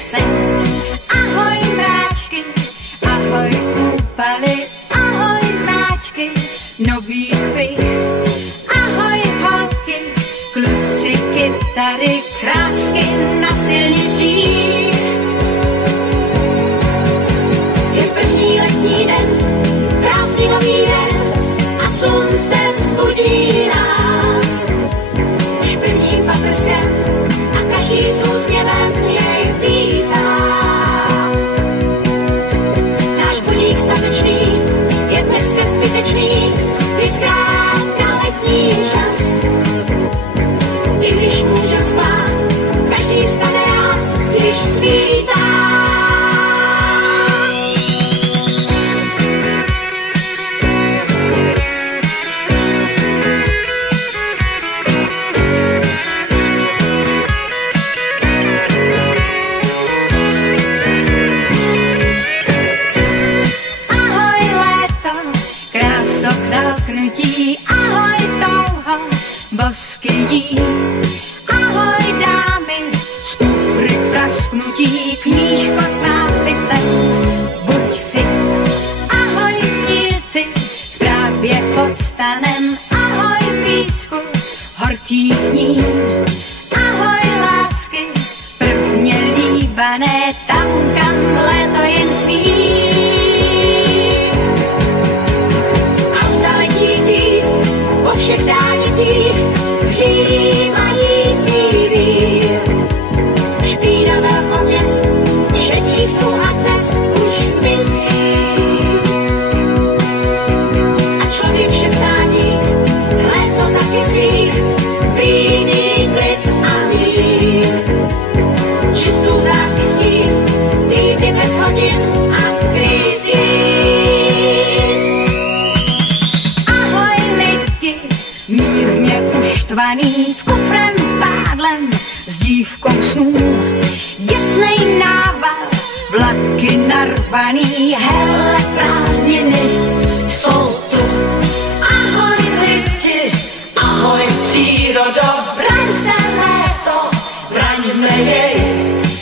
sen. Ahoj mráčky, ahoj úpaly, ahoj znáčky nových pich. Ahoj holky, kluci, kytary, krásky na silnicích. Je první letní den, prázdninový den a slunce vzbudí nás. Už prvním paprskem a každý s úsměvem jej vítá. Náš budík statečný je dneska zbytečný, je zkrátka letní čas. I když můžem spát, každý vstane rád, když svítá. Ahoj touho, bosky jít. Ahoj dámy, z kufry prasknutí, knížko s nápisem buď fit. Ahoj snílci, v trávě pod stanem. Ahoj písku, horkých dní. Ahoj lásky, prvně líbané, tam kam léto jen svít. Po všech dálnicích hřímající vír. Špína velkoměst, všedních tu a cest už mizí. A člověk šeptání, léto zakyslých, plíný klid a mír. Čistou zář s tím, týdny bez hodin a krizí. Mírně uštvaný, s kufrem pádlem, s dívkou snů. Děsnej nával, vlaky narvaný, hele prázdniny jsou tu. Ahoj lidi, ahoj přírodo, braň se léto, braňme jej.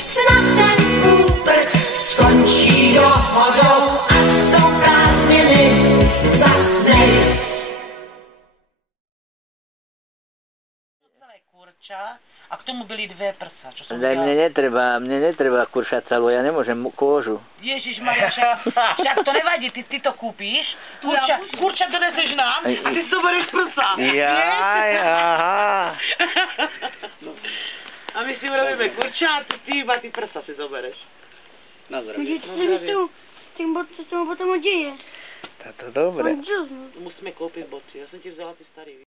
Snad ten úprk skončí dohodou, ať jsou prázdniny zas nej. Kurča a k tomu byly dvě prsa. Čo som mne netreba kuršaca, lebo ja nemôžem kôžu. Ježišmaria, však to nevadí, ty to kúpíš, kurča doneseš nám a ty zoberieš prsa. Jaj, aha. A my si urobíme kurča a ty iba ty prsa si zobereš. Na zdravie. Co se mu potom děje? To dobre. Musíme kúpiť boty, ja som ti vzala ty starý.